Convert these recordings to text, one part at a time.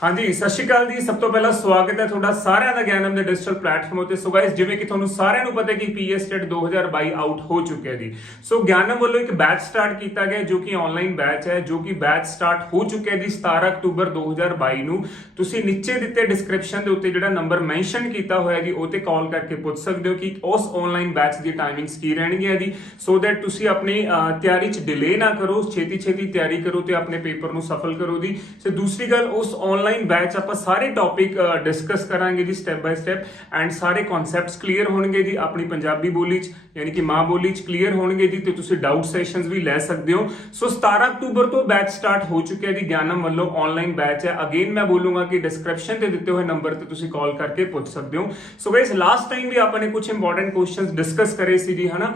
हाँ जी, सत श्री अकाल जी। सब तो पहला स्वागत है थोड़ा सारिਆਂ ਦਾ ਗਿਆਨਮ ਦੇ ਡਿਜੀਟਲ ਪਲੇਟਫਾਰਮ ਉਤੇ। ਸੋ ਗਾਇਸ, ਜਿਵੇਂ ਕਿ ਤੁਹਾਨੂੰ ਸਾਰਿਆਂ ਨੂੰ ਪਤਾ ਹੈ ਕਿ ਪੀਐਸ ਟੈਟ 2022 ਆਊਟ ਹੋ ਚੁੱਕਿਆ ਜੀ। ਸੋ ਗਿਆਨਮ ਵੱਲੋਂ ਇੱਕ ਬੈਚ ਸਟਾਰਟ ਕੀਤਾ ਗਿਆ ਜੋ ਕਿ ਆਨਲਾਈਨ ਬੈਚ ਹੈ, ਜੋ ਕਿ ਬੈਚ ਸਟਾਰਟ ਹੋ ਚੁੱਕਿਆ ਜੀ 17 ਅਕਤੂਬਰ 2022 ਨੂੰ। ਤੁਸੀਂ ਨੀਚੇ ਦਿੱਤੇ ਡਿਸਕ੍ਰਿਪਸ਼ਨ ਦੇ ਉੱਤੇ ਜਿਹੜਾ ਨੰਬਰ ਮੈਂਸ਼ਨ ਕੀਤਾ ਹੋਇਆ ਜੀ ਉਹ ਤੇ ਕਾਲ ਕਰਕੇ ਪੁੱਛ ਸਕਦੇ ਹੋ ਕਿ ਉਸ ਆਨਲਾਈਨ ਬੈਚ ਦੀ ਟਾਈਮਿੰਗਸ ਕੀ ਰਹਿਣਗੀਆਂ ਜੀ, ਸੋ ਦੈਟ ਤੁਸੀਂ ਆਪਣੀ ਤਿਆਰੀ 'ਚ ਡਿਲੇ ਨਾ ਕਰੋ, ਛੇਤੀ ਤਿਆਰੀ ਕਰੋ ਤੇ ਆਪਣੇ ਪੇਪਰ ਨੂੰ ਸਫਲ ਕਰੋ ਜੀ। ਸੋ ਦੂਸਰੀ ਗੱਲ, ਉਸ ਆਨਲਾਈਨ ਬੈਚ ਆਪਾਂ ਸਾਰੇ ਟੌਪਿਕ ਡਿਸਕਸ ਕਰਾਂਗੇ ਜੀ ਸਟੈਪ ਬਾय ਸਟੈਪ, ਐਂਡ ਸਾਰੇ ਕਨਸੈਪਟਸ ਕਲੀਅਰ ਹੋਣਗੇ ਜੀ ਆਪਣੀ ਪੰਜਾਬੀ ਬੋਲੀ 'ਚ, ਯਾਨੀ ਕਿ ਮਾਂ ਬੋਲੀ 'ਚ ਕਲੀਅਰ ਹੋਣਗੇ ਜੀ, ਤੇ ਤੁਸੀਂ ਡਾਊਟ ਸੈਸ਼ਨਸ ਵੀ ਲੈ ਸਕਦੇ ਹੋ। ਸੋ 17 ਅਕਤੂਬਰ ਤੋਂ ਬੈਚ ਸਟਾਰਟ ਹੋ ਚੁੱਕਿਆ ਜੀ, ਗਿਆਨਮ ਵੱਲੋਂ ਆਨਲਾਈਨ ਬੈਚ ਹੈ। ਅਗੇਨ ਮੈਂ ਬੋਲੂੰਗਾ ਕਿ ਡਿਸਕ੍ਰਿਪਸ਼ਨ ਤੇ ਦਿੱਤੇ ਹੋਏ ਨੰਬਰ ਤੇ ਤੁਸੀਂ ਕਾਲ ਕਰਕੇ ਪੁੱਛ ਸਕਦੇ ਹੋ। ਸੋ ਗਾਇਸ, ਲਾਸਟ ਟਾਈਮ ਵੀ ਆਪਾਂ ਨੇ ਕੁਝ ਇੰਪੋਰਟੈਂਟ ਕੁਐਸਚਨਸ ਡਿਸਕਸ ਕਰੇ ਸੀ ਜੀ, ਹਨਾ।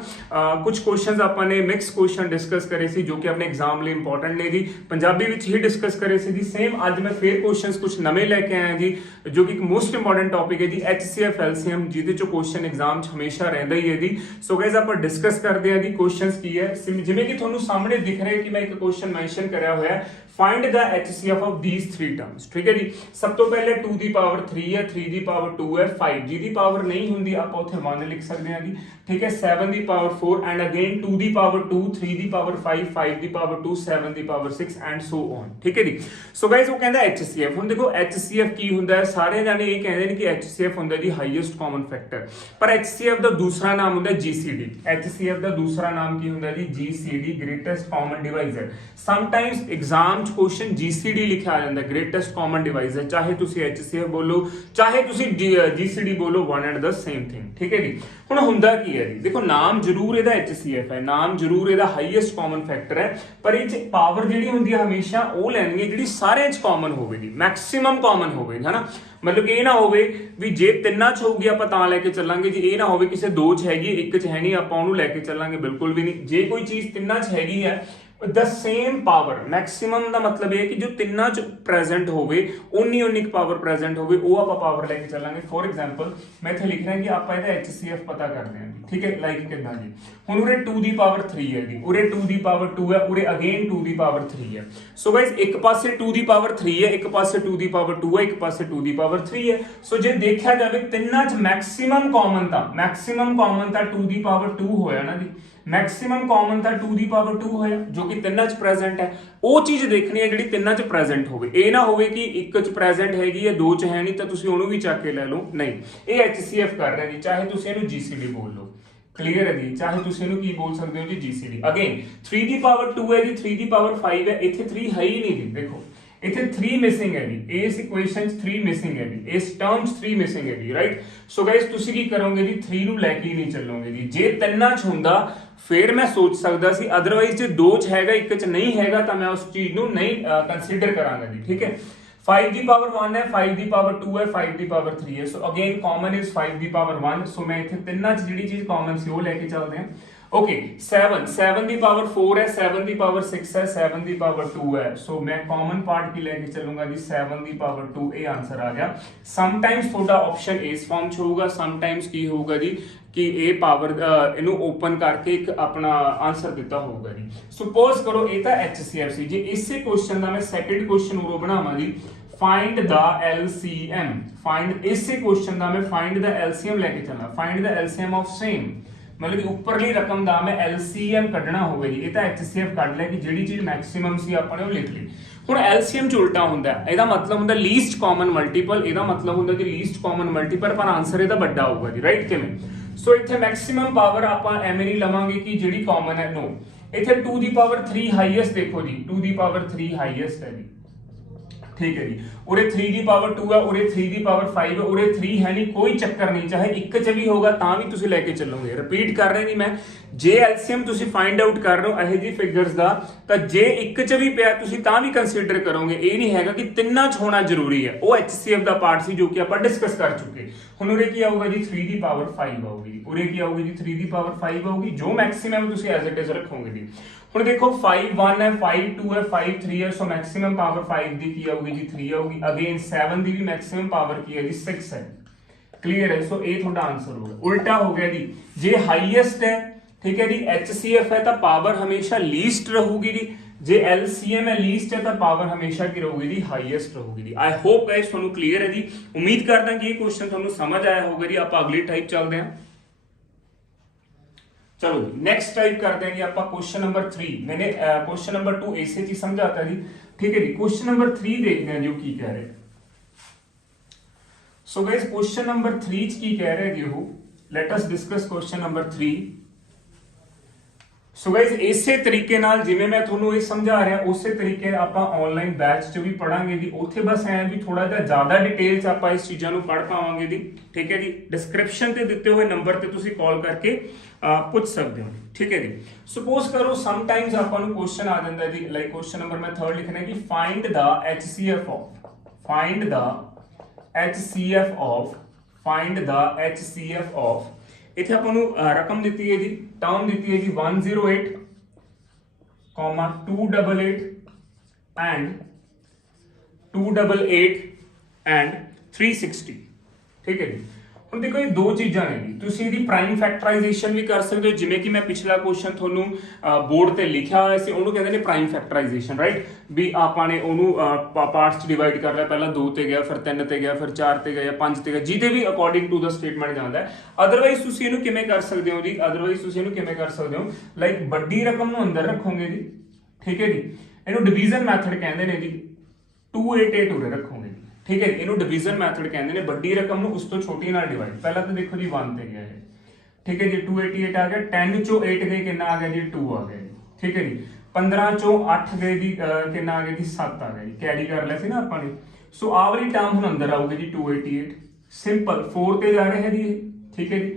ਕੁਝ ਕੁਐਸਚਨਸ ਆਪਾਂ ਨੇ ਮਿਕਸ ਕੁਐਸਚਨ ਡਿਸਕਸ ਕਰੇ ਸੀ ਜੋ ਕਿ ਆਪਣੇ ਐਗਜ਼ਾਮ ਲਈ ਇੰਪੋਰਟੈਂਟ ਨੇ ਜੀ, ਪੰਜਾਬੀ ਵਿੱਚ ਹੀ ਡਿਸਕਸ ਕਰੇ ਸੀ ਜੀ। ਸੇਮ ਅੱਜ ਮੈਂ ਫੇਰ ਕੁਐਸਚਨਸ ਕੁਝ ਨਵੇਂ ਲੈ ਕੇ ਆਇਆ ਜੀ, ਜੋ ਕਿ ਇੱਕ ਮੋਸਟ ਇੰਪੋਰਟੈਂਟ ਟੌਪਿਕ ਹੈ ਜੀ, HCF LCM, ਜਿਹਦੇ ਚੋਂ ਕੁਐਸਚਨ ਐਗਜ਼ਾਮ 'ਚ ਹਮੇਸ਼ਾ ਰਹਿੰਦਾ ਹੀ ਹੈ ਜੀ। ਸੋ ਗਾਇਸ, ਆਪਾਂ ਡਿਸਕਸ ਕਰਦੇ ਹਾਂ ਜੀ ਕੁਐਸਚਨਸ ਕੀ ਹੈ। ਜਿਵੇਂ ਕਿ ਤੁਹਾਨੂੰ ਸਾਹਮਣੇ ਦਿਖ ਰਿਹਾ ਹੈ ਕਿ ਮੈਂ ਇੱਕ ਕੁਐਸਚਨ ਮੈਂਸ਼ਨ ਕਰਿਆ ਹੋਇਆ ਹੈ, find the HCF of these three terms. ठीक है जी। सब तो पहले 2 ਦੀ ਪਾਵਰ 3 है, 3 ਦੀ ਪਾਵਰ 2 है, 5 जी ਦੀ ਪਾਵਰ नहीं ਹੁੰਦੀ ਆਪਾਂ ਉੱਥੇ 1 ਲਿਖ ਸਕਦੇ ਹਾਂ ਜੀ। ठीक है, 7 ਦੀ power 4 and again 2 the power 2, 3 the power 5, 5 the power 2, 7 the power 6 and so on. ठीक है जी। सो गाइस, ਉਹ ਕਹਿੰਦਾ HCF। ਹੁਣ ਦੇਖੋ HCF ਕੀ ਹੁੰਦਾ ਹੈ, ਸਾਰੇ ਜਾਣੇ ਇਹ ਕਹਿੰਦੇ ਨੇ ਕਿ HCF ਹੁੰਦਾ ਜੀ ਹਾਈਐਸਟ ਕਾਮਨ ਫੈਕਟਰ, ਪਰ HCF ਦਾ ਦੂਸਰਾ ਨਾਮ ਹੁੰਦਾ GCD। HCF ਦਾ ਦੂਸਰਾ ਨਾਮ ਕੀ ਹੁੰਦਾ ਜੀ, GCD, greatest common divisor. Sometimes exam question GCD लिखा आ जाता है, ग्रेटेस्ट कॉमन डिवाइजर। चाहे तुसी HCF बोलो, चाहे तुसी GCD बोलो, one and the same thing. ठीक है जी। हुण हुंदा की है जी, देखो नाम जरूर इहदा HCF है, नाम जरूर इहदा हाईएस्ट कॉमन फैक्टर है, पर इह पावर जिहड़ी हुंदी है हमेशा ਉਹ ਲੈਣੀ ਹੈ ਜਿਹੜੀ ਸਾਰਿਆਂ 'ਚ ਕਾਮਨ ਹੋਵੇ ਜੀ, ਮੈਕਸਿਮਮ ਕਾਮਨ ਹੋਵੇ, ਹੈ ਨਾ। ਮਤਲਬ ਇਹ ਨਾ ਹੋਵੇ ਵੀ ਜੇ ਤਿੰਨਾਂ 'ਚ ਹੋਊਗੀ ਆਪਾਂ ਤਾਂ ਲੈ ਕੇ ਚੱਲਾਂਗੇ ਜੀ, ਇਹ ਨਾ ਹੋਵੇ ਕਿਸੇ 2 'ਚ ਹੈਗੀ ਇੱਕ 'ਚ ਹੈ ਨਹੀਂ ਆਪਾਂ ਉਹਨੂੰ ਲੈ ਕੇ ਚੱਲਾਂਗੇ, ਬਿਲਕੁਲ ਵੀ ਨਹੀਂ। ਜੇ ਕੋਈ ਚੀਜ਼ ਤਿੰਨਾਂ 'ਚ ਹੈਗੀ ਹੈ द सेम पावर, मैक्सिमम ਦਾ ਮਤਲਬ ਇਹ ਹੈ ਕਿ ਜੋ ਤਿੰਨਾਂ 'ਚ ਪ੍ਰੈਜ਼ੈਂਟ ਹੋਵੇ ਉਨੀ ਪਾਵਰ ਪ੍ਰੈਜ਼ੈਂਟ ਹੋਵੇ, ਉਹ ਆਪਾਂ ਪਾਵਰ ਲੈ ਕੇ ਚੱਲਾਂਗੇ। ਫੋਰ ਐਗਜ਼ਾਮਪਲ ਮੈਂ ਇੱਥੇ ਲਿਖ ਰਿਹਾ ਕਿ ਆਪਾਂ ਇਹਦਾ HCF ਪਤਾ ਕਰਦੇ ਹਾਂ ਜੀ। ਠੀਕ ਹੈ, ਲਾਈਕ ਕਿੱਦਾਂ ਜੀ, ਹੁਣ ਉਰੇ 2 ਦੀ ਪਾਵਰ 3 ਹੈ ਜੀ, ਉਰੇ 2 ਦੀ ਪਾਵਰ 2 ਹੈ, ਉਰੇ ਅਗੇਨ 2 ਦੀ ਪਾਵਰ 3 ਹੈ। ਸੋ ਗਾਇਸ, ਇੱਕ ਪਾਸੇ 2 ਦੀ ਪਾਵਰ 3 ਹੈ, ਇੱਕ ਪਾਸੇ 2 ਦੀ ਪਾਵਰ 2 ਹੈ, ਇੱਕ ਪਾਸੇ 2 ਦੀ ਪਾਵਰ 3 ਹੈ। ਸੋ ਜੇ ਦੇਖਿਆ ਜਾਵੇ ਤਿੰਨਾਂ 'ਚ ਮੈਕਸਿਮਮ ਕਾਮਨ ਤਾਂ 2 ਦੀ ਪਾਵਰ 2 ਹੋਇਆ ਨਾ ਜੀ, मैक्सिमम कॉमन था 2 ਦੀ ਪਾਵਰ 2 ਹੋਇਆ ਜੋ ਕਿ ਤਿੰਨਾਂ 'ਚ ਪ੍ਰੈਜ਼ੈਂਟ ਹੈ। ਉਹ ਚੀਜ਼ ਦੇਖਣੀ ਹੈ ਜਿਹੜੀ ਤਿੰਨਾਂ 'ਚ ਪ੍ਰੈਜ਼ੈਂਟ ਹੋਵੇ, ਇਹ ਨਾ ਹੋਵੇ ਕਿ ਇੱਕ 'ਚ ਪ੍ਰੈਜ਼ੈਂਟ ਹੈਗੀ ਹੈ 2 'ਚ ਹੈ ਨਹੀਂ ਤਾਂ ਤੁਸੀਂ ਉਹਨੂੰ ਵੀ ਚੱਕ ਕੇ ਲੈ ਲਓ, ਨਹੀਂ। ਇਹ HCF ਕਰ ਰਿਹਾ ਜੀ, ਚਾਹੇ ਤੁਸੀਂ ਇਹਨੂੰ GCD ਬੋਲ ਲਓ, ਕਲੀਅਰ ਹੈ ਜੀ, ਚਾਹੇ ਤੁਸੀਂ ਇਹਨੂੰ ਕੀ ਬੋਲ ਸਕਦੇ ਹੋ ਜੀ, GCD। ਅਗੇਨ 3 ਦੀ ਪਾਵਰ 2 ਹੈ ਜੀ, 3 ਦੀ ਪਾਵਰ 5 ਹੈ, ਇੱਥੇ 3 ਹੈ ਹੀ ਨਹੀਂ ਜੀ, ਦੇਖੋ ਇੱਥੇ 3 ਮਿਸਿੰਗ ਹੈ ਜੀ, ਇਸ ਇਕੁਏਸ਼ਨ 'ਚ 3 ਮਿਸਿੰਗ ਹੈ ਜੀ, ਇਸ ਟਰਮ 'ਚ 3 ਮਿਸਿੰਗ ਹੈ ਜੀ, ਰਾਈਟ। ਸੋ ਗਾਇਸ, ਤੁਸੀਂ ਕੀ ਕਰੋਗੇ ਜੀ, 3 ਨੂੰ ਲੈ ਕੇ ਹੀ ਨਹੀਂ ਚੱਲੋਗੇ ਜੀ। ਜੇ ਤਿੰਨਾਂ 'ਚ ਹੁੰਦਾ ਫਿਰ ਮੈਂ ਸੋਚ ਸਕਦਾ ਸੀ, ਅਦਰਵਾਈਜ਼ ਜੇ 2 'ਚ ਹੈਗਾ ਇੱਕ 'ਚ ਨਹੀਂ ਹੈਗਾ ਤਾਂ ਮੈਂ ਉਸ ਚੀਜ਼ ਨੂੰ ਨਹੀਂ ਕੰਸੀਡਰ ਕਰਾਂਗਾ ਜੀ। ਠੀਕ ਹੈ, 5 ਦੀ ਪਾਵਰ 1 ਹੈ, 5 ਦੀ ਪਾਵਰ 2 ਹੈ, 5 ਦੀ ਪਾਵਰ 3 ਹੈ। ਸੋ again common is 5 the power 1। ਸੋ ਮੈਂ ਇੱਥੇ ਤਿੰਨਾਂ 'ਚ ਜਿਹੜੀ ਚੀਜ਼ ਕਾਮਨ ਸੀ ਉਹ ਲੈ ਕੇ ਚੱਲਦੇ ਹਾਂ। ओके, 7 ਦੀ ਪਾਵਰ 4 है, 7 ਦੀ ਪਾਵਰ 6 है, 7 ਦੀ ਪਾਵਰ 2 है। सो मैं कॉमन पार्ट की लेके चलूंगा जी 7 ਦੀ ਪਾਵਰ 2। ਇਹ ਆਨਸਰ ਆ ਗਿਆ। ਸਮਟਾਈਮਸ ਤੁਹਾਡਾ ਆਪਸ਼ਨ ਇਸ ਫਾਰਮ 'ਚ ਹੋਊਗਾ, ਸਮਟਾਈਮਸ ਕੀ ਹੋਊਗਾ ਜੀ ਕਿ ਇਹ ਪਾਵਰ ਇਹਨੂੰ ਓਪਨ ਕਰਕੇ ਇੱਕ ਆਪਣਾ ਆਨਸਰ ਦਿੱਤਾ ਹੋਊਗਾ ਜੀ। ਸਪੋਜ਼ ਕਰੋ ਇਹ ਤਾਂ HCF ਸੀ, ਜੇ ਇਸੇ ਕੁਐਸਚਨ ਦਾ ਮੈਂ ਸੈਕੰਡ ਕੁਐਸਚਨ ਉਰੋਂ ਬਣਾਵਾਂ ਜੀ, फाइंड द LCM, फाइंड ਇਸੇ ਕੁਐਸਚਨ ਦਾ ਮੈਂ फाइंड द LCM ਲੈ ਕੇ ਚੱਲਾਂ, find the LCM of same, मतलब कि उपरली रकम का मैं LCM कढ़ना होवे जी। ये तो HCF कढ़ लिया कि जिहड़ी चीज मैक्सिमम सी आपने वो लिख ली। हुण LCM च उल्टा हुंदा है, इहदा मतलब हुंदा लीस्ट कॉमन मल्टीपल, इहदा मतलब हुंदा जी लीस्ट कॉमन मल्टीपल, पर आंसर इहदा वड्डा होगा जी, राइट। किवें? सो इत्थे मैक्सिमम पावर आपां एवें नहीं लवांगे कि जिहड़ी कॉमन है, नो। इत्थे 2 ਦੀ पावर 3 हाईएस्ट, देखो जी 2 ਦੀ पावर 3 हाईएस्ट है जी। ठीक है जी, उरे 3 ਦੀ ਪਾਵਰ 2 है, उरे 3 ਦੀ ਪਾਵਰ 5 है, उरे 3 है नहीं, कोई चक्कर नहीं, चाहे एक च भी होगा तां भी तुसीं लेके चलोगे। रिपीट कर रहे जी मैं, जे LCM तुसीं फाइंड आउट कर रहे हो ਇਹੋ ਜਿਹੀ ਫਿਗਰਸ ਦਾ, ਤਾਂ ਜੇ ਇੱਕ ਚ ਵੀ ਪਿਆ ਤੁਸੀਂ ਤਾਂ ਵੀ ਕੰਸੀਡਰ ਕਰੋਗੇ। ਇਹ ਨਹੀਂ ਹੈਗਾ ਕਿ ਤਿੰਨਾਂ ਚ ਹੋਣਾ ਜ਼ਰੂਰੀ ਹੈ। ਉਹ HCF ਦਾ ਪਾਰਟ ਸੀ ਜੋ ਕਿ ਆਪਾਂ ਡਿਸਕਸ ਕਰ ਚੁੱਕੇ। ਹੁਣ ਉਰੇ ਕੀ ਆਊਗਾ ਜੀ, 3 ਦੀ ਪਾਵਰ 5 ਆਊਗੀ, ਉਰੇ ਕੀ ਆਊਗੀ ਜੀ, 3 ਦੀ ਪਾਵਰ 5 ਆਊਗੀ, ਜੋ ਮੈਕਸਿਮਮ ਤੁਸੀਂ ਐਜ਼ ਇਟ ਇਜ਼ ਰੱਖੋਗੇ ਜੀ। ਹੁਣ ਦੇਖੋ 5 1 ਹੈ, 5 2 ਹੈ, 5 3 ਹੈ। ਸੋ ਮੈਕਸਿਮਮ ਪਾਵਰ 5 ਦੀ ਕੀ ਆਊਗੀ ਜੀ, 3 ਆਊਗੀ। ਅਗੇਨ 7 ਦੀ ਵੀ ਮੈਕਸਿਮਮ ਪਾਵਰ ਕੀ ਹੈ ਜੀ, 6 ਹੈ। ਕਲੀਅਰ ਹੈ। ਸੋ ਇਹ ਤੁਹਾਡਾ ਆਨਸਰ ਹੋਗਾ। ਉਲਟਾ ਹੋ ਗਿਆ ਜੀ, ਜੇ ਹਾਈਐਸਟ ਹੈ, ठीक है जी। HCF है तो पावर हमेशा लीस्ट रहूगी जी, जे LCM है लीस्ट है तो पावर हमेशा की रहूगी जी हाईएस्ट रहूगी जी। आई होप गाइस ਤੁਹਾਨੂੰ क्लियर है जी। उम्मीद करदा कि ये क्वेश्चन ਤੁਹਾਨੂੰ समझ आया होगा जी। आप अगली टाइप चलते हैं। चलो जी नेक्स्ट टाइप करते हैं जी आप क्वेश्चन नंबर 3। मैंने क्वेश्चन नंबर 2 ऐसे ही समझाता जी, ठीक है जी। क्वेश्चन नंबर 3 देखते हैं जो की कह रहे। सो गाइस क्वेश्चन नंबर 3 च की कह रहे जी वो, let us discuss question number 3। So guys इसे तरीके नाल जिवें मैं ਤੁਹਾਨੂੰ ਇਹ ਸਮਝਾ ਰਿਹਾ ਉਸੇ ਤਰੀਕੇ ਆਪਾਂ ਆਨਲਾਈਨ ਬੈਚ ਚ ਵੀ ਪੜਾਂਗੇ ਜੀ। ਉੱਥੇ ਬਸ ਐ ਵੀ ਥੋੜਾ ਜਿਹਾ ਜ਼ਿਆਦਾ ਡਿਟੇਲ ਚ ਆਪਾਂ ਇਸ ਚੀਜ਼ਾਂ ਨੂੰ ਪੜ ਪਾਵਾਂਗੇ ਜੀ, ਠੀਕ ਹੈ ਜੀ। ਡਿਸਕ੍ਰਿਪਸ਼ਨ ਤੇ ਦਿੱਤੇ ਹੋਏ ਨੰਬਰ ਤੇ ਤੁਸੀਂ ਕਾਲ ਕਰਕੇ ਪੁੱਛ ਸਕਦੇ ਹੋ, ਠੀਕ ਹੈ ਜੀ। ਸਪੋਜ਼ ਕਰੋ ਸਮ ਟਾਈਮਸ ਆਪਾਂ ਨੂੰ ਕੁਐਸਚਨ ਆ ਜਾਂਦਾ ਜੀ, ਲਾਈਕ ਕੁਐਸਚਨ ਨੰਬਰ ਮੈਂ 3rd ਲਿਖਣਾ ਹੈ ਕਿ find the HCF of, find the HCF of, find the HCF of. इत्थे आपां नूं रकम दित्ती है जी, टर्म दित्ती है जी 108, 288 एंड 288 एंड 360, ठीक है जी। ਹੁਣ ਦੇਖੋ ਇਹ ਦੋ ਚੀਜ਼ਾਂ ਨੇ ਜੀ, ਤੁਸੀਂ ਇਹਦੀ ਪ੍ਰਾਈਮ ਫੈਕਟਰਾਈਜੇਸ਼ਨ ਵੀ ਕਰ ਸਕਦੇ ਹੋ, ਜਿਵੇਂ ਕਿ ਮੈਂ ਪਿਛਲਾ ਕੁਐਸਚਨ ਤੁਹਾਨੂੰ ਬੋਰਡ ਤੇ ਲਿਖਿਆ ਹੋਇਆ ਸੀ, ਉਹਨੂੰ ਕਹਿੰਦੇ ਨੇ ਪ੍ਰਾਈਮ ਫੈਕਟਰਾਈਜੇਸ਼ਨ, ਰਾਈਟ। ਵੀ ਆਪਾਂ ਨੇ ਉਹਨੂੰ ਪਾਰਟਸ ਚ ਡਿਵਾਈਡ ਕਰ ਲਿਆ, ਪਹਿਲਾਂ 2 ਤੇ ਗਿਆ, ਫਿਰ 3 ਤੇ ਗਿਆ, ਫਿਰ 4 ਤੇ ਗਿਆ, 5 ਤੇ ਗਿਆ, ਜਿਹਦੇ ਵੀ ਅਕੋਰਡਿੰਗ ਟੂ ਦਾ ਸਟੇਟਮੈਂਟ ਜਾਂਦਾ ਹੈ। ਅਦਰਵਾਈਜ਼ ਤੁਸੀਂ ਇਹਨੂੰ ਕਿਵੇਂ ਕਰ ਸਕਦੇ ਹੋ ਜੀ, ਅਦਰਵਾਈਜ਼ ਤੁਸੀਂ ਇਹਨੂੰ ਕਿਵੇਂ ਕਰ ਸਕਦੇ ਹੋ, ਲਾਈਕ ਵੱਡੀ ਰਕਮ ਨੂੰ ਅੰਦਰ ਰੱਖੋਗੇ ਜੀ, ਠੀਕ ਹੈ ਜੀ। ਇਹਨੂੰ ਡਿਵੀਜ਼ਨ ਮੈਥਡ ਕਹਿੰਦੇ ਨੇ ਜੀ, 288 ਉਰੇ ਰੱਖੋਗੇ, ठीक है। इनू डिवीजन मैथड कहते हैं, बड़ी रकम उस तो छोटी नाल डिवाइड। पहला तो देखो जी 1 ते गया है, ठीक है जी, 288 आ गया, 10 चो 8 गए कितना आ गया जी 2 आ गया जी, ठीक है जी। 15 चो 8 गए जी कितना आ गया जी 7 आ गया जी, कैरी कर लिया सी ना आपां ने। सो आ वाली टर्म हुण अंदर आऊगी जी 288, सिंपल 4 ते जा रहे हैं जी, ठीक है जी।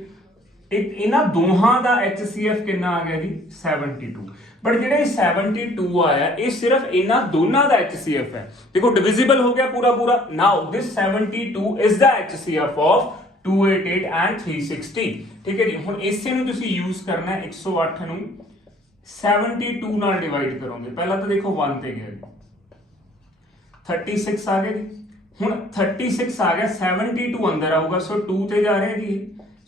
एक इन्हां दोहां दा HCF कितना आ गया जी 72। बट जेड़ा 72 आया ये सिर्फ इन्हां दोनों दा HCF है, देखो डिविजिबल हो गया पूरा पूरा। Now this 72 is the HCF of 288 and 360, ठीक है जी। हुण इसे नूं तुसीं यूज करना है 108 नूं 72 नाल डिवाइड करोगे। पहला तो देखो 1 ते गया 36 आ गया जी, हुण 36 आ गया, 72 अंदर आऊगा, सो 2 ते जा रहा है जी।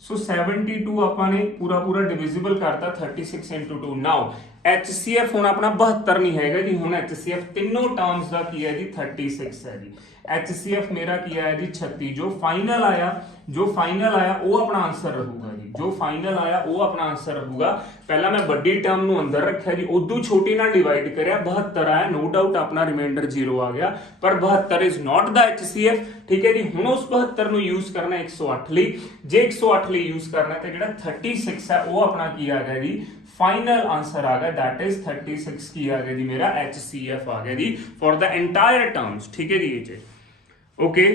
सो 72 ਆਪਾਂ ਨੇ पूरा पूरा डिविजिबल करता 36 into 2। नाउ HCF ਹੁਣ ਆਪਣਾ 72 नहीं हैगा जी, ਹੁਣ HCF तीनों टर्म्स ਦਾ ਕੀ ਹੈ ਜੀ 36 है जी। HCF मेरा ਕੀ आया जी 36। जो फाइनल आया, जो फाइनल आया वो अपना आंसर रहूगा जी, जो फाइनल आया वो अपना आंसर रहूगा। पहला मैं बड़ी टर्म ਨੂੰ अंदर रखा जी, उदू छोटी ਨਾਲ डिवाइड करया, 72 आया, नो डाउट अपना रिमाइंडर 0 आ गया, पर 72 इज नॉट द HCF, ठीक है जी। ਹੁਣ ਉਸ 72 ਨੂੰ यूज करना 108 ਲਈ, ਜੇ 108 ਲਈ यूज करना ਤੇ ਜਿਹੜਾ 36 है वो अपना ਕੀ आ गया जी फाइनल आंसर आ गया, दैट इज 36 की आ गया जी मेरा HCF आ गया जी फॉर द एंटायर टर्म्स, ठीक है जी ये ओके।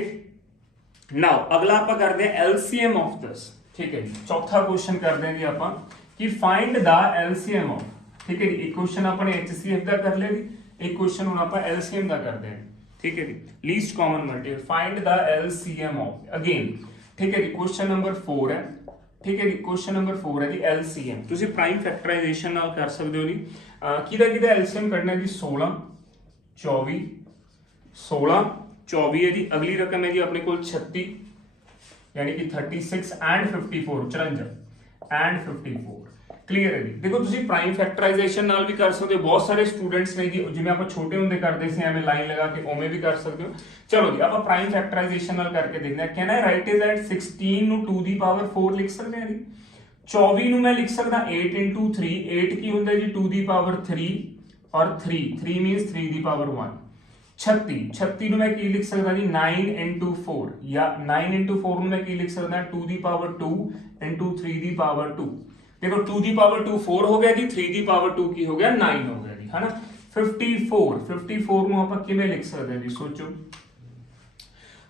नाउ अगला आप करते हैं LCM ऑफ दिस, ठीक है जी। चौथा क्वेश्चन करते हैं जी आप कि फाइंड द LCM ऑफ, ठीक है जी। एक क्वेश्चन अपने HCF का कर लिया जी, एक क्वेश्चन हुण आप LCM का करते हैं, ठीक है जी। Least common multiple, find the LCM of again, ठीक है जी। क्वेश्चन नंबर 4 है, ठीक है जी। क्वेश्चन नंबर 4 है जी LCM, तुसी प्राइम फैक्टराइजेशन नाल कर सकते हो जी। किहदा LCM कढना है जी 16 24 16 24 है जी। अगली रकम है जी अपने कोल 36 यानी कि 36 एंड 54 54 एंड 54, क्लियर है जी। देखो तुसी प्राइम फैक्टराइजेशन नाल भी कर सकते हो, बहुत सारे स्टूडेंट्स ने जी जिवें आपां छोटे हुंदे करदे सी एवें लाइन लगा के उवें भी कर सकते हो। चलो जी आपां प्राइम फैक्टराइजेशन नाल करके देखते हैं। Can I write is at 16 ਨੂੰ 2 ਦੀ ਪਾਵਰ 4 लिख सकते हैं जी। 24 ਨੂੰ मैं लिख सकदा 8 into 3, 8 की हुंदा जी 2 ਦੀ ਪਾਵਰ 3 और 3 मींस 3 ਦੀ ਪਾਵਰ 1। 36 ਨੂੰ मैं की लिख सकदा जी 9 into 4, या 9 into 4 ਨੂੰ मैं की लिख सकदा 2 ਦੀ ਪਾਵਰ 2 into 3 ਦੀ ਪਾਵਰ 2। देखो 2 ਦੀ ਪਾਵਰ 2 4 ਹੋ ਗਿਆ ਜੀ, 3 ਦੀ ਪਾਵਰ 2 ਕੀ ਹੋ ਗਿਆ 9 ਹੋ ਗਿਆ ਜੀ, है ना। 54 ਨੂੰ ਆਪਾਂ ਕਿਵੇਂ ਲਿਖ ਸਕਦੇ ਹਾਂ ਜੀ ਸੋਚੋ।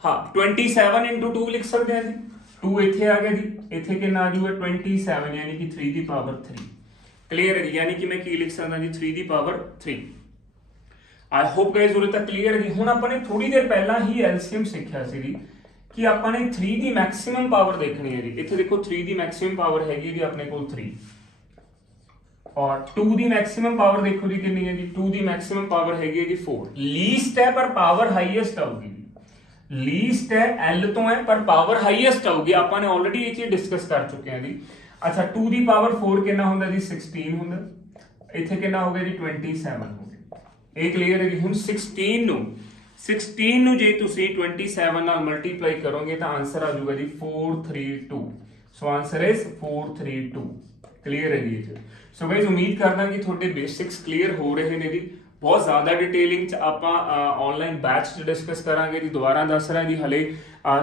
हाँ 27 into 2 लिख सकते हैं जी, 2 ਇੱਥੇ ਆ ਗਿਆ ਜੀ, ਇੱਥੇ ਕਿੰਨਾ ਆ ਜਾਊਗਾ 27 यानी कि 3 ਦੀ ਪਾਵਰ 3, क्लियर है जी। यानी कि मैं ਕੀ ਲਿਖ ਸਕਦਾ ਜੀ 3 ਦੀ ਪਾਵਰ 3। आई होप गाइस उरे तक क्लियर है जी। ਹੁਣ ਆਪਾਂ ਨੇ ਥੋੜੀ ਦੇਰ ਪਹਿਲਾਂ ਹੀ LCM ਸਿੱਖਿਆ ਸੀ ਜੀ ਕਿ ਆਪਾਂ ਨੇ 3 ਦੀ ਮੈਕਸਿਮਮ ਪਾਵਰ ਦੇਖਣੀ ਹੈ ਜੀ। ਇੱਥੇ ਦੇਖੋ 3 ਦੀ ਮੈਕਸਿਮਮ ਪਾਵਰ ਹੈਗੀ ਜੀ ਆਪਣੇ ਕੋਲ 3, और 2 ਦੀ ਮੈਕਸਿਮਮ ਪਾਵਰ ਦੇਖੋ ਜੀ ਕਿੰਨੀ ਹੈ ਜੀ 2 ਦੀ ਮੈਕਸਿਮਮ ਪਾਵਰ ਹੈਗੀ ਹੈ ਜੀ 4। ਲੀਸਟ ਹੈ ਪਰ ਪਾਵਰ ਹਾਈਐਸਟ ਆਊਗੀ, ਲੀਸਟ है L तो है पर पावर हाईएस्ट आऊगी। ਆਪਾਂ ਨੇ ऑलरेडी ये चीज डिस्कस कर चुके हैं जी। अच्छा 2 ਦੀ ਪਾਵਰ 4 ਕਿੰਨਾ ਹੁੰਦਾ ਜੀ 16 ਹੁੰਦਾ, ਇੱਥੇ ਕਿੰਨਾ ਹੋ ਗਿਆ ਜੀ 27 ਹੋ ਗਿਆ। ਇਹ ਕਲੀਅਰ ਹੈ ਜੀ। ਹੁਣ 16 ਨੂੰ ਜੇ ਤੁਸੀਂ 27 ਨਾਲ ਮਲਟੀਪਲਾਈ ਕਰੋਗੇ ਤਾਂ ਆਨਸਰ ਆ ਜਾਊਗਾ ਜੀ 432। ਸੋ ਆਨਸਰ ਇਜ਼ 432। ਕਲੀਅਰ ਹੈ ਜੀ। ਸੋ ਗਾਇਜ਼ ਉਮੀਦ ਕਰਦਾ ਕਿ ਤੁਹਾਡੇ ਬੇਸਿਕਸ ਕਲੀਅਰ ਹੋ ਰਹੇ ਨੇ ਜੀ। ਬਹੁਤ ਜ਼ਿਆਦਾ ਡਿਟੇਲਿੰਗ ਚ ਆਪਾਂ ਆਨਲਾਈਨ ਬੈਚ ਚ ਡਿਸਕਸ ਕਰਾਂਗੇ ਜੀ। ਦੁਬਾਰਾ ਦੱਸ ਰਿਹਾ ਜੀ ਹਲੇ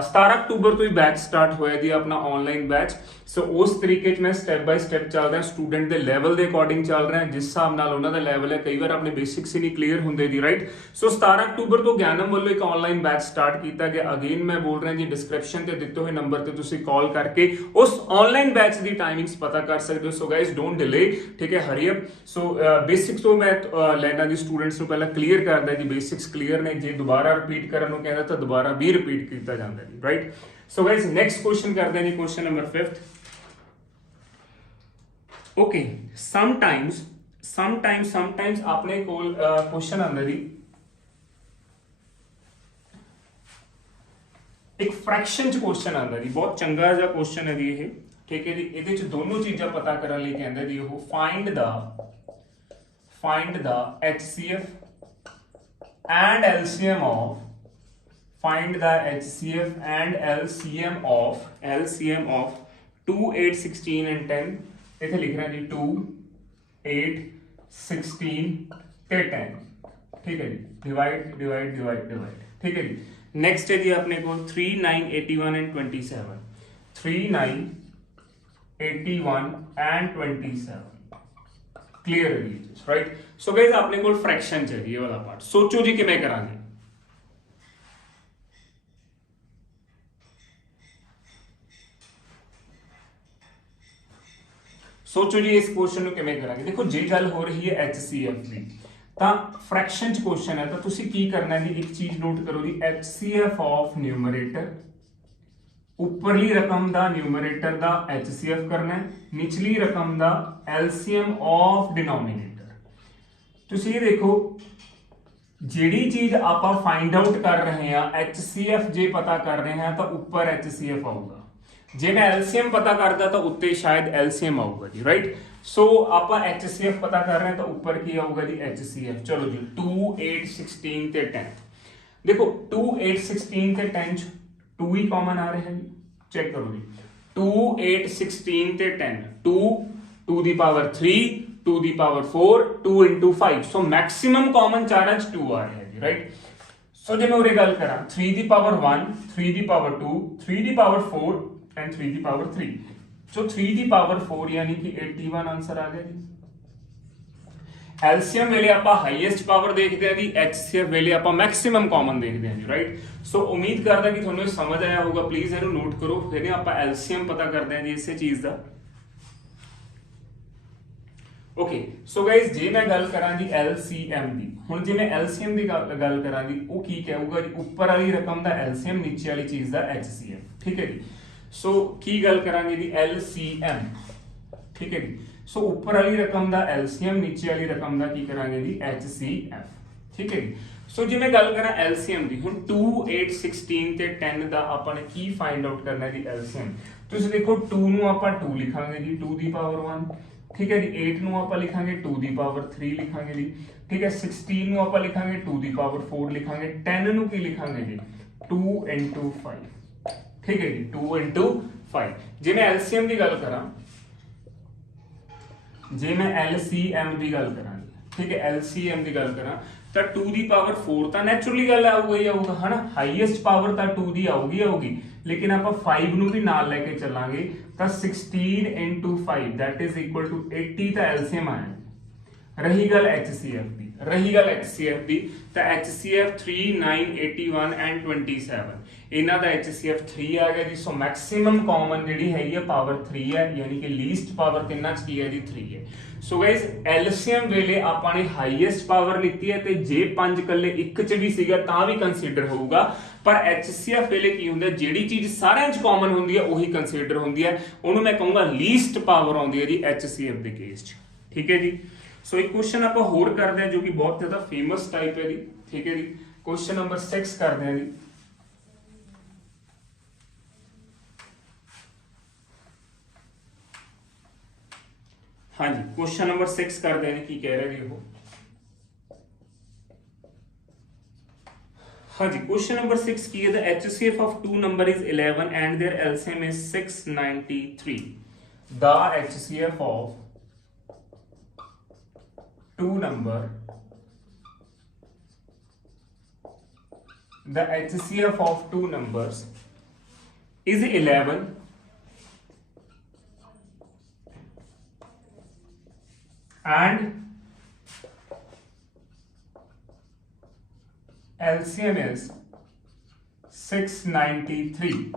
17 ਅਕਤੂਬਰ ਤੋਂ ਹੀ ਬੈਚ ਸਟਾਰਟ ਹੋਇਆ ਜੀ ਆਪਣਾ ਆਨਲਾਈਨ ਬੈਚ। ਸੋ ਉਸ ਤਰੀਕੇ ਚ ਮੈਂ ਸਟੈਪ ਬਾਈ ਸਟੈਪ ਚੱਲ ਰਿਹਾ, ਸਟੂਡੈਂਟ ਦੇ ਲੈਵਲ ਦੇ ਅਕੋਰਡਿੰਗ ਚੱਲ ਰਿਹਾ, ਜਿਸ ਹਿਸਾਬ ਨਾਲ ਉਹਨਾਂ ਦਾ ਲੈਵਲ ਹੈ। ਕਈ ਵਾਰ ਆਪਣੇ ਬੇਸਿਕਸ ਹੀ ਨਹੀਂ ਕਲੀਅਰ ਹੁੰਦੇ ਜੀ, ਰਾਈਟ। ਸੋ 17 ਅਕਤੂਬਰ ਤੋਂ ਗਿਆਨਮ ਵੱਲੋਂ ਇੱਕ ਆਨਲਾਈਨ ਬੈਚ ਸਟਾਰਟ ਕੀਤਾ ਗਿਆ। ਅਗੇਨ ਮੈਂ ਬੋਲ ਰਿਹਾ ਜੀ, ਡਿਸਕ੍ਰਿਪਸ਼ਨ ਤੇ ਦਿੱਤੇ ਹੋਏ ਨੰਬਰ ਤੇ ਤੁਸੀਂ ਕਾਲ ਕਰਕੇ ਉਸ ਆਨਲਾਈਨ ਬੈਚ ਦੀ ਟਾਈਮਿੰਗਸ ਪਤਾ ਕਰ ਸਕਦੇ ਹੋ। ਸੋ ਗਾਇਜ਼ ਡੋਂਟ ਡਿਲੇ, ਠੀਕ ਹੈ, ਹਰੀ ਅਪ। ਸੋ ਬੇਸਿਕਸ ਤੋਂ ਮੈਂ ਲੈਣਾ ਜੀ ਸਟੂਡੈਂਟਸ ਨੂੰ ਪਹਿਲਾਂ ਕਲੀਅਰ ਕਰਦਾ ਜੀ। ਬੇਸਿਕਸ ਕਲੀਅਰ ਨੇ, ਜੇ ਦੁਬਾਰਾ ਰਿਪੀਟ ਕਰਨ ਨੂੰ ਕਹਿੰਦਾ ਤਾਂ ਦੁਬਾਰਾ ਵੀ ਰਿਪੀਟ ਕੀਤਾ ਜਾਂਦਾ ਜੀ, right. So guys next question ਕਰਦੇ ਹਾਂ ਜੀ, question number 5th। Okay, sometimes ਆਪਣੇ ਕੋਲ ਕੁਐਸਚਨ ਆਉਂਦਾ ਜੀ, ਇੱਕ ਫ੍ਰੈਕਸ਼ਨ ਚ ਕੁਐਸਚਨ ਆਉਂਦਾ ਜੀ। ਬਹੁਤ ਚੰਗਾ ਜਿਹਾ ਕੁਐਸਚਨ ਹੈ ਜੀ ਇਹ, ਠੀਕ ਹੈ ਜੀ। ਇਹਦੇ ਚ ਦੋਨੋਂ ਚੀਜ਼ਾਂ ਪਤਾ ਕਰਨ ਲਈ ਕਹਿੰਦਾ ਜੀ ਉਹ find the HCF and LCM of LCM of 2, 8, 16 and 10। ਇੱਥੇ ਲਿਖ ਰਿਹਾ ਜੀ 2, 8, 16 ਤੇ 10, ਠੀਕ ਹੈ ਜੀ। ਡਿਵਾਈਡ, ਠੀਕ ਹੈ ਜੀ। ਨੈਕਸਟ ਹੈ ਜੀ ਆਪਣੇ ਕੋਲ 3, 9, 81 and 27। 3, 9, 81 and 27 ਕਲੀਅਰ ਹੈ ਜੀ, ਰਾਈਟ। ਸੋ ਗਾਇਜ਼ ਆਪਣੇ ਕੋਲ ਫ੍ਰੈਕਸ਼ਨ ਚ ਹੈ ਜੀ ਇਹ ਵਾਲਾ ਪਾਰਟ। ਸੋਚੋ ਜੀ ਕਿਵੇਂ ਕਰਾਂਗੇ। ਸੋਚੋ ਜੀ ਇਸ ਕੁਐਸਚਨ ਨੂੰ ਕਿਵੇਂ ਕਰਾਂਗੇ। ਦੇਖੋ ਜੇ ਗੱਲ ਹੋ ਰਹੀ ਹੈ HCF ਦੀ, ਤਾਂ ਫ੍ਰੈਕਸ਼ਨ ਚ ਕੁਐਸਚਨ ਹੈ ਤਾਂ ਤੁਸੀਂ ਕੀ ਕਰਨਾ ਹੈ ਜੀ, ਇੱਕ ਚੀਜ਼ ਨੋਟ ਕਰੋ ਜੀ, HCF ਆਫ ਨਿਊਮਰੇਟਰ, ਉੱਪਰਲੀ ਰਕਮ ਦਾ ਨਿਊਮਰੇਟਰ ਦਾ HCF ਕਰਨਾ ਹੈ, ਨਿਚਲੀ ਰਕਮ ਦਾ LCM ਆਫ ਡਿਨੋਮੀਨੇਟਰ। ਤੁਸੀਂ ਇਹ ਦੇਖੋ, ਜਿਹੜੀ ਚੀਜ਼ ਆਪਾਂ ਫਾਈਂਡ ਆਊਟ ਕਰ ਰਹੇ ਹਾਂ HCF ਜੇ ਪਤਾ ਕਰ ਰਹੇ ਹਾਂ ਤਾਂ ਉੱਪਰ HCF ਆਊਗਾ। ਜੇ ਮੈਂ LCM ਪਤਾ ਕਰਦਾ ਤਾਂ ਉੱਤੇ ਸ਼ਾਇਦ LCM ਆਊਗਾ ਜੀ, ਰਾਈਟ। ਸੋ ਆਪਾਂ HCF ਪਤਾ ਕਰ ਰਹੇ ਹਾਂ ਤਾਂ ਉੱਪਰ ਕੀ ਆਊਗਾ ਜੀ HCF। ਚਲੋ ਜੀ 2, 8, 16 ਤੇ 10। ਦੇਖੋ 2, 8, 16 ਤੇ 10 ਚ 2 ਹੀ ਕਾਮਨ ਆ ਰਿਹਾ ਜੀ। ਚੈੱਕ ਕਰੋ ਜੀ 2, 8, 16 ਤੇ 10, 2 2 ਦੀ ਪਾਵਰ 3, 2 ਦੀ ਪਾਵਰ 4, 2 into 5। ਸੋ ਮੈਕਸਿਮਮ ਕਾਮਨ ਚਾਰਾਂ ਚ 2 ਆ ਰਿਹਾ ਜੀ, ਰਾਈਟ। ਸੋ ਜੇ ਮੈਂ ਉਰੇ ਗੱਲ ਕਰਾਂ 3 ਦੀ power 1, 3 the power 2, 3 the power 4 and 3 the power 3। So 3 the power 4 ਯਾਨੀ ਕਿ 81 ਆਨਸਰ ਆ ਗਿਆ ਜੀ। LCM ਵੇਲੇ ਆਪਾਂ ਹਾਈਐਸਟ ਪਾਵਰ ਦੇਖਦੇ ਹਾਂ ਜੀ, HCF ਵੇਲੇ ਆਪਾਂ ਮੈਕਸਿਮਮ ਕਾਮਨ ਦੇਖਦੇ ਹਾਂ ਜੀ, ਰਾਈਟ। ਸੋ ਉਮੀਦ ਕਰਦਾ ਕਿ ਤੁਹਾਨੂੰ ਇਹ ਸਮਝ ਆਇਆ ਹੋਊਗਾ। ਪਲੀਜ਼ ਇਹਨੂੰ ਨੋਟ ਕਰੋ। ਫਿਰ ਆਪਾਂ LCM ਪਤਾ ਕਰਦੇ ਹਾਂ ਜੀ ਇਸੇ ਚੀਜ਼ ਦਾ। ਓਕੇ, ਸੋ ਗਾਇਜ਼ ਜੇ ਮੈਂ ਗੱਲ ਕਰਾਂ ਜੀ LCM ਦੀ, ਹੁਣ ਜੇ ਮੈਂ LCM ਦੀ ਗੱਲ ਕਰਾਂ ਜੀ, ਉਹ ਕੀ ਕਹੂਗਾ ਜੀ, ਉੱਪਰ ਵਾਲੀ ਰਕਮ ਦਾ LCM, ਨੀਚੇ ਵਾਲੀ ਚੀਜ਼ ਦਾ HCF, ਠੀਕ ਹੈ ਜੀ। ਸੋ ਕੀ ਗੱਲ ਕਰਾਂਗੇ ਜੀ LCM, ਠੀਕ ਹੈ ਜੀ। ਸੋ ਉੱਪਰ ਵਾਲੀ ਰਕਮ ਦਾ LCM, ਨੀਚੇ ਵਾਲੀ ਰਕਮ ਦਾ ਕੀ ਕਰਾਂਗੇ ਜੀ HCF, ਠੀਕ ਹੈ ਜੀ। ਸੋ ਜੇ ਮੈਂ ਗੱਲ ਕਰਾਂ LCM ਦੀ, ਹੁਣ 2, 8, 16 ਤੇ 10 ਦਾ ਆਪਾਂ ਨੇ ਕੀ ਫਾਈਂਡ ਆਊਟ ਕਰਨਾ ਜੀ LCM। ਤੁਸੀਂ ਦੇਖੋ 2 ਨੂੰ ਆਪਾਂ 2 ਲਿਖਾਂਗੇ ਜੀ 2 ਦੀ ਪਾਵਰ 1, ਠੀਕ ਹੈ ਜੀ। 8 ਨੂੰ ਆਪਾਂ ਲਿਖਾਂਗੇ 2 ਦੀ ਪਾਵਰ 3 ਲਿਖਾਂਗੇ ਜੀ, ਠੀਕ ਹੈ। 16 ਨੂੰ ਆਪਾਂ ਲਿਖਾਂਗੇ 2 ਦੀ ਪਾਵਰ 4 ਲਿਖਾਂਗੇ। 10 ਨੂੰ ਕੀ ਲਿਖਾਂਗੇ ਜੀ 2 into 5, ਠੀਕ ਹੈ ਜੀ, 2 into 5। ਜੇ ਮੈਂ LCM ਦੀ ਗੱਲ ਕਰਾਂ, ਜੇ ਮੈਂ LCM ਦੀ ਗੱਲ ਕਰਾਂ, ਠੀਕ ਹੈ, LCM ਦੀ ਗੱਲ ਕਰਾਂ ਤਾਂ 2 ਦੀ ਪਾਵਰ 4 ਤਾਂ ਨੈਚੁਰਲੀ ਗੱਲ ਆਊਗਾ ਹੀ ਆਊਗਾ, ਹਨਾ। ਹਾਈਐਸਟ ਪਾਵਰ ਤਾਂ 2 ਦੀ ਆਊਗੀ, ਲੇਕਿਨ ਆਪਾਂ 5 ਨੂੰ ਵੀ ਨਾਲ ਲੈ ਕੇ ਚੱਲਾਂਗੇ ਤਾਂ 16 into 5 that is equal to 80 ਤਾਂ LCM ਆਇਆ। ਰਹੀ ਗੱਲ HCF ਦੀ, ਤਾਂ HCF 3, 9, 81 and 27, ਇਹਨਾਂ ਦਾ HCF 3 ਆ ਗਿਆ ਜੀ। ਸੋ ਮੈਕਸਿਮਮ ਕਾਮਨ ਜਿਹੜੀ ਹੈਗੀ ਆ ਪਾਵਰ 3 ਹੈ, ਯਾਨੀ ਕਿ ਲੀਸਟ ਪਾਵਰ ਤਿੰਨਾਂ ਚ ਕੀ ਹੈ ਜੀ 3 ਹੈ। ਸੋ ਗਾਇਸ LCM ਵੇਲੇ ਆਪਾਂ ਨੇ ਹਾਈਐਸਟ ਪਾਵਰ ਲਿੱਤੀ ਹੈ, ਤੇ ਜੇ 5 ਇਕੱਲੇ ਇੱਕ ਚ ਵੀ ਸੀਗਾ ਤਾਂ ਵੀ ਕੰਸੀਡਰ ਹੋਊਗਾ। ਪਰ HCF ਵੇਲੇ ਕੀ ਹੁੰਦਾ, ਜਿਹੜੀ ਚੀਜ਼ ਸਾਰਿਆਂ ਚ ਕਾਮਨ ਹੁੰਦੀ ਹੈ ਉਹੀ ਕੰਸੀਡਰ ਹੁੰਦੀ ਹੈ, ਉਹਨੂੰ ਮੈਂ ਕਹੂੰਗਾ ਲੀਸਟ ਪਾਵਰ ਆਉਂਦੀ ਹੈ ਜੀ HCF ਦੇ ਕੇਸ ਚ, ਠੀਕ ਹੈ ਜੀ। ਸੋ ਇੱਕ ਕੁਐਸਚਨ ਆਪਾਂ ਹੋਰ ਕਰਦੇ ਹਾਂ ਜੋ ਕਿ ਬਹੁਤ ਜ਼ਿਆਦਾ ਫੇਮਸ ਟਾਈਪ ਹੈ ਜੀ, ਠੀਕ ਹੈ ਜੀ। ਕੁਐਸਚਨ ਨੰਬਰ 6 ਕਰਦੇ ਹਾਂ ਜੀ। हाँ जी, क्वेश्चन नंबर 6 करते हैं की कह रहे हो। हाँ जी, क्वेश्चन नंबर 6 की है the HCF of two number is 11 and their LCM is 693। The HCF of two number, the HCF of two numbers is 11 and LCM is 693.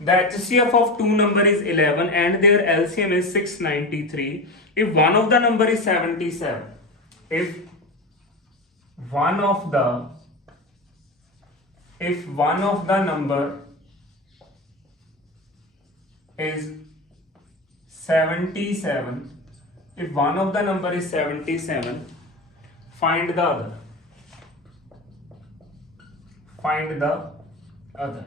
The HCF of two number is 11 and their LCM is 693. If one of the number is 77, if one of the number is 77, if one of the number is 77, find the other. Find the other.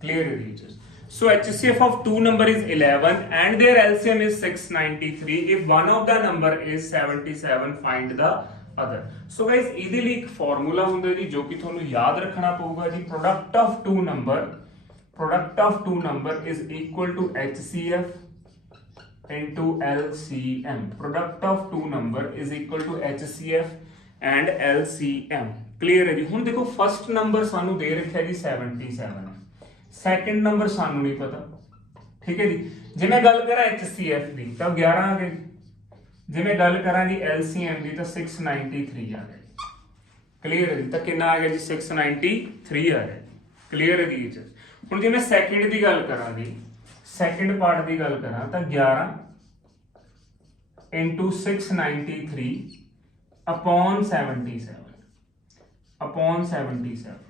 Clear it, teachers? So HCF of two number is 11 and their LCM is 693. If one of the number is 77, find the other. So guys, ਇਹਦੇ ਲਈ ਇੱਕ formula ਹੁੰਦਾ ਜੀ ਜੋ ਕਿ ਤੁਹਾਨੂੰ ਯਾਦ ਰੱਖਣਾ ਪਊਗਾ ਜੀ। Product of two number is equal to HCF into LCM. Product of two number is equal to HCF and LCM. Clear ਹੈ ਜੀ। ਹੁਣ ਦੇਖੋ ਫਸਟ ਨੰਬਰ ਸਾਨੂੰ ਦੇ ਰੱਖਿਆ ਜੀ 77 ਹੈ, ਸੈਕੰਡ ਨੰਬਰ ਸਾਨੂੰ ਨਹੀਂ ਪਤਾ, ਠੀਕ ਹੈ ਜੀ। ਜੇ ਮੈਂ ਗੱਲ ਕਰਾਂ HCF ਦੀ ਤਾਂ 11 ਆ ਗਏ, ਜੇ ਮੈਂ ਗੱਲ ਕਰਾਂ ਜੀ LCM ਦੀ ਤਾਂ 693 ਆ ਗਏ। ਕਲੀਅਰ ਹੈ ਜੀ। ਤਾਂ ਕਿੰਨਾ ਆ ਗਿਆ ਜੀ 693 ਆ ਗਿਆ। ਕਲੀਅਰ ਹੈ ਜੀ। ਹੁਣ ਜੇ ਮੈਂ ਸੈਕਿੰਡ ਦੀ ਗੱਲ ਕਰਾਂ ਜੀ, ਸੈਕਿੰਡ ਪਾਰਟ ਦੀ ਗੱਲ ਕਰਾਂ ਤਾਂ 11 into 693 upon 77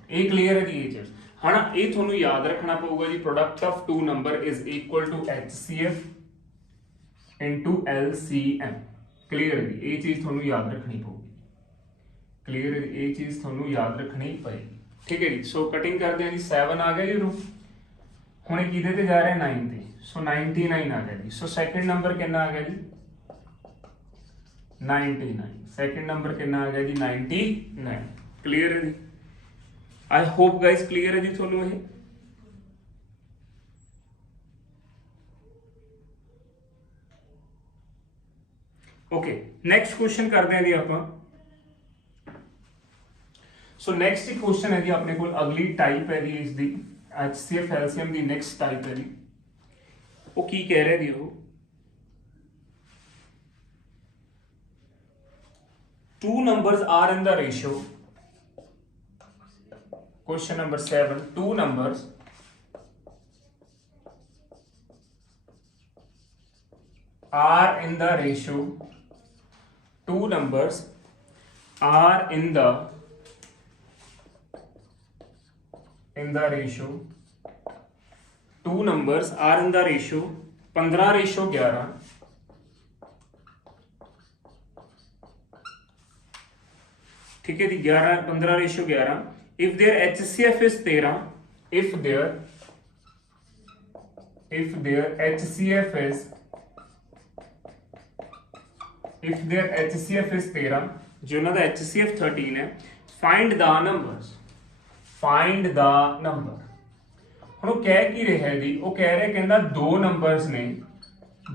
ਇਹ ਕਲੀਅਰ ਹੈ ਜੀ ਇਹ ਚੀਜ਼। ਹਣਾ ਇਹ ਤੁਹਾਨੂੰ ਯਾਦ ਰੱਖਣਾ ਪਊਗਾ ਜੀ। Product of two number is equal to HCF into LCM। Clear ਹੈ ਜੀ। ਇਹ ਚੀਜ਼ ਤੁਹਾਨੂੰ ਯਾਦ ਰੱਖਣੀ ਪਊਗੀ। ਕਲੀਅਰ ਹੈ ਜੀ। ਇਹ ਚੀਜ਼ ਤੁਹਾਨੂੰ ਯਾਦ ਰੱਖਣੀ ਪਏਗੀ, ਠੀਕ ਹੈ ਜੀ। ਸੋ ਕਟਿੰਗ ਕਰਦੇ ਹਾਂ ਜੀ। 7 ਆ ਗਿਆ ਜੀ ਰੂ। ਹੁਣ ਇਹ ਕਿਹਦੇ ਤੇ ਜਾ ਰਿਹਾ 9 ਤੇ, ਸੋ 99 ਆ ਗਿਆ ਜੀ। ਸੋ ਸੈਕਿੰਡ ਨੰਬਰ ਕਿੰਨਾ ਆ ਗਿਆ ਜੀ 99। ਸੈਕਿੰਡ ਨੰਬਰ ਕਿੰਨਾ ਆ ਗਿਆ ਜੀ 99। ਕਲੀਅਰ ਹੈ ਜੀ। ਆਈ ਹੋਪ ਗਾਇਸ ਕਲੀਅਰ ਹੈ ਜੀ ਤੁਹਾਨੂੰ ਇਹ। ਓਕੇ, ਨੈਕਸਟ ਕੁਐਸਚਨ ਕਰਦੇ ਹਾਂ ਜੀ ਆਪਾਂ। ਸੋ ਨੈਕਸਟ ਕੁਐਸਚਨ ਹੈ ਜੀ ਆਪਣੇ ਕੋਲ ਅਗਲੀ ਟਾਈਪ ਹੈ ਜੀ ਇਸ ਦੀ HCF LCM ਦੀ ਨੈਕਸਟ ਟਾਈਪ ਹੈ ਜੀ। ਉਹ ਕੀ ਕਹਿ ਰਿਹਾ ਜੀ ਉਹ two numbers are in the ratio, question number 7, two numbers are in the ratio, two numbers are in the ratio, two numbers are in the ratio 15:11, ठीक है जी 15:11। if their HCF is 13, if their HCF is 13, जो ना HCF 13 है, find the numbers। ਹੁਣ ਉਹ ਕਹਿ ਕੀ ਰਿਹਾ ਜੀ, ਉਹ ਕਹਿ ਰਿਹਾ ਕਹਿੰਦਾ ਦੋ ਨੰਬਰਸ ਨੇ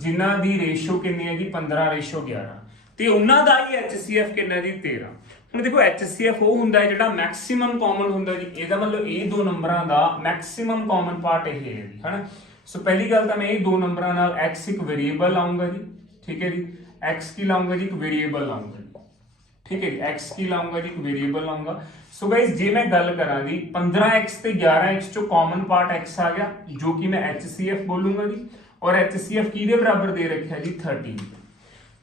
ਜਿਨ੍ਹਾਂ ਦੀ ਰੇਸ਼ੋ ਕਿੰਨੀ ਹੈ ਜੀ 15:11 ਤੇ ਉਹਨਾਂ ਦਾ ਹੀ HCF ਕਿੰਨਾ ਜੀ 13। ਹੁਣ ਦੇਖੋ HCF ਉਹ ਹੁੰਦਾ ਹੈ ਜਿਹੜਾ ਮੈਕਸਿਮਮ ਕਾਮਨ ਹੁੰਦਾ ਜੀ। ਇਹਦਾ ਮਤਲਬ ਇਹ ਦੋ ਨੰਬਰਾਂ ਦਾ ਮੈਕਸਿਮਮ ਕਾਮਨ ਪਾਰਟ ਇਹ ਹੈ ਜੀ, ਹਨਾ। ਸੋ ਪਹਿਲੀ ਗੱਲ ਤਾਂ ਮੈਂ ਇਹ ਦੋ ਨੰਬਰਾਂ ਨਾਲ x ਇੱਕ ਵੇਰੀਏਬਲ ਲਾਉਂਗਾ ਜੀ, ਠੀਕ ਹੈ ਜੀ। x ਕੀ ਲਾਉਂਗਾ ਜੀ ਇੱਕ ਵੇਰੀਏਬਲ ਲਾਉਂਗਾ ਜੀ, ਠੀਕ ਹੈ ਜੀ। x ਕੀ ਲਾਉਂਗਾ ਜੀ ਇੱਕ ਵੇਰੀਏਬਲ ਲਾਉਂਗਾ। ਸੋ ਗਾਇਸ ਜੇ ਮੈਂ ਗੱਲ ਕਰਾਂ ਜੀ 15x ਤੇ 11x ਚੋਂ ਕਾਮਨ ਪਾਰਟ x ਆ ਗਿਆ ਜੋ ਕਿ ਮੈਂ HCF ਬੋਲੂੰਗਾ ਜੀ। ਔਰ HCF ਕਿਹਦੇ ਬਰਾਬਰ ਦੇ ਰੱਖਿਆ ਜੀ 13,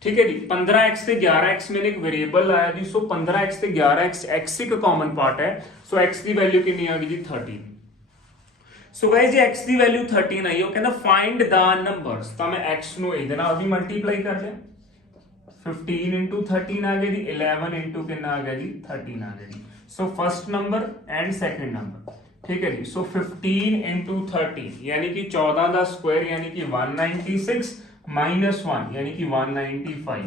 ठीक है जी। 15x ਤੇ 11x मैंने एक वेरिएबल लाया जी। सो 15x ਤੇ 11x x ਇੱਕ ਕਾਮਨ ਪਾਰਟ ਹੈ। ਸੋ x ਦੀ ਵੈਲਿਊ ਕਿੰਨੀ ਆ ਗਈ ਜੀ 13। ਸੋ ਗਾਇਸ ਜੇ x ਦੀ ਵੈਲਿਊ 13 ਆਈ, ਉਹ ਕਹਿੰਦਾ ਫਾਈਂਡ ਦਾ ਨੰਬਰਸ, ਤਾਂ ਮੈਂ x ਨੂੰ ਇਹਦੇ ਨਾਲ ਵੀ ਮਲਟੀਪਲਾਈ ਕਰ ਲਿਆ। 15 into 13 ਆ ਗਿਆ ਜੀ, 11 into ਕਿੰਨਾ ਆ ਗਿਆ ਜੀ 13 ਆ ਗਿਆ ਜੀ। ਸੋ first number and second number, ठीक है जी। सो 15 इंटू 30 यानी कि 14 का स्क्वायर यानी कि 196 माइनस 1 यानी कि 195।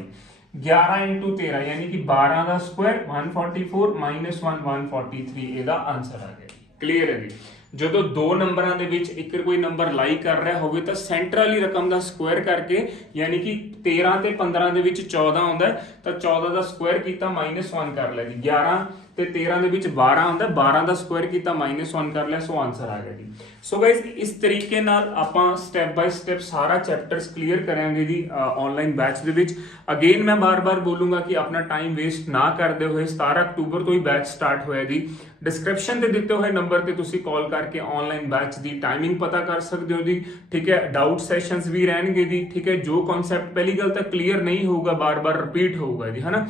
11 इंटू 13 यानी कि 12 का स्क्वायर 144 माइनस 1 143 ਇਹਦਾ ਆਨਸਰ ਆ ਗਿਆ। ਕਲੀਅਰ ਹੈ ਜੀ। ਜਦੋਂ ਦੋ ਨੰਬਰਾਂ ਦੇ ਵਿੱਚ ਇੱਕ ਕੋਈ ਨੰਬਰ ਲਾਈ ਕਰ ਰਿਹਾ ਹੋਵੇ ਤਾਂ ਸੈਂਟਰ ਵਾਲੀ ਰਕਮ ਦਾ ਸਕੁਆਇਰ ਕਰਕੇ ਯਾਨੀ ਕਿ 13 ਤੇ 15 ਦੇ ਵਿੱਚ 14 ਆਉਂਦਾ ਤਾਂ 14 ਦਾ ਸਕੁਆਇਰ ਕੀਤਾ -1 ਕਰ ਲਿਆ ਜੀ। 11 ਤੇ 13 ਦੇ ਵਿੱਚ 12 ਆਉਂਦਾ, 12 ਦਾ ਸਕੁਆਇਰ ਕੀਤਾ -1 ਕਰ ਲਿਆ, ਸੋ ਆਨਸਰ ਆ ਗਿਆ ਜੀ। ਸੋ ਗਾਇਸ ਇਸ ਤਰੀਕੇ ਨਾਲ ਆਪਾਂ ਸਟੈਪ ਬਾਈ ਸਟੈਪ ਸਾਰਾ ਚੈਪਟਰਸ ਕਲੀਅਰ ਕਰਾਂਗੇ ਜੀ ਆਨਲਾਈਨ ਬੈਚ ਦੇ ਵਿੱਚ। ਅਗੇਨ ਮੈਂ ਬਾਰ-ਬਾਰ ਬੋਲੂੰਗਾ ਕਿ ਆਪਣਾ ਟਾਈਮ ਵੇਸਟ ਨਾ ਕਰਦੇ ਹੋਏ 17 ਅਕਤੂਬਰ ਤੋਂ ਹੀ ਬੈਚ ਸਟਾਰਟ ਹੋਇਆ ਜੀ। ਡਿਸਕ੍ਰਿਪਸ਼ਨ ਤੇ ਦਿੱਤੇ ਹੋਏ ਨੰਬਰ ਤੇ ਤੁਸੀਂ ਕਾਲ ਕਰਕੇ ਆਨਲਾਈਨ ਬੈਚ ਦੀ ਟਾਈਮਿੰਗ ਪਤਾ ਕਰ ਸਕਦੇ ਹੋ ਜੀ। ਠੀਕ ਹੈ, ਡਾਊਟ ਸੈਸ਼ਨਸ ਵੀ ਰਹਿਣਗੇ ਜੀ। ਠੀਕ ਹੈ, ਜੋ ਕਨਸੈਪਟ ਪਹਿਲੀ ਗੱਲ ਤਾਂ ਕਲੀਅਰ ਨਹੀਂ ਹੋਊਗਾ ਬਾਰ-ਬਾਰ ਰਿਪੀਟ ਹੋਊਗਾ ਜੀ, ਹਨਾ।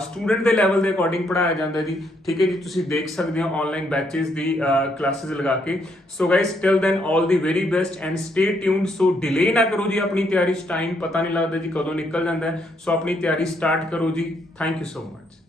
ਸਟੂਡੈਂਟ ਦੇ ਲੈਵਲ ਦੇ ਅਕੋਰਡਿੰਗ ਪੜਾਇਆ ਜਾਂਦਾ ਜੀ। ਠੀਕ ਹੈ ਜੀ, ਤੁਸੀਂ ਦੇਖ ਸਕਦੇ ਹੋ ਆਨਲਾਈਨ ਬੈਚਸ ਦੀ ਕਲਾਸਿਸ ਲਗਾ ਕੇ। So guys till then all the very best and stay tuned. So delay ਨਾ ਕਰੋ ਜੀ ਆਪਣੀ ਤਿਆਰੀ 'ਚ, ਟਾਈਮ ਪਤਾ ਨਹੀਂ ਲੱਗਦਾ ਜੀ ਕਦੋਂ ਨਿਕਲ ਜਾਂਦਾ ਹੈ। ਸੋ ਆਪਣੀ ਤਿਆਰੀ ਸਟਾਰਟ ਕਰੋ ਜੀ। Thank you so much.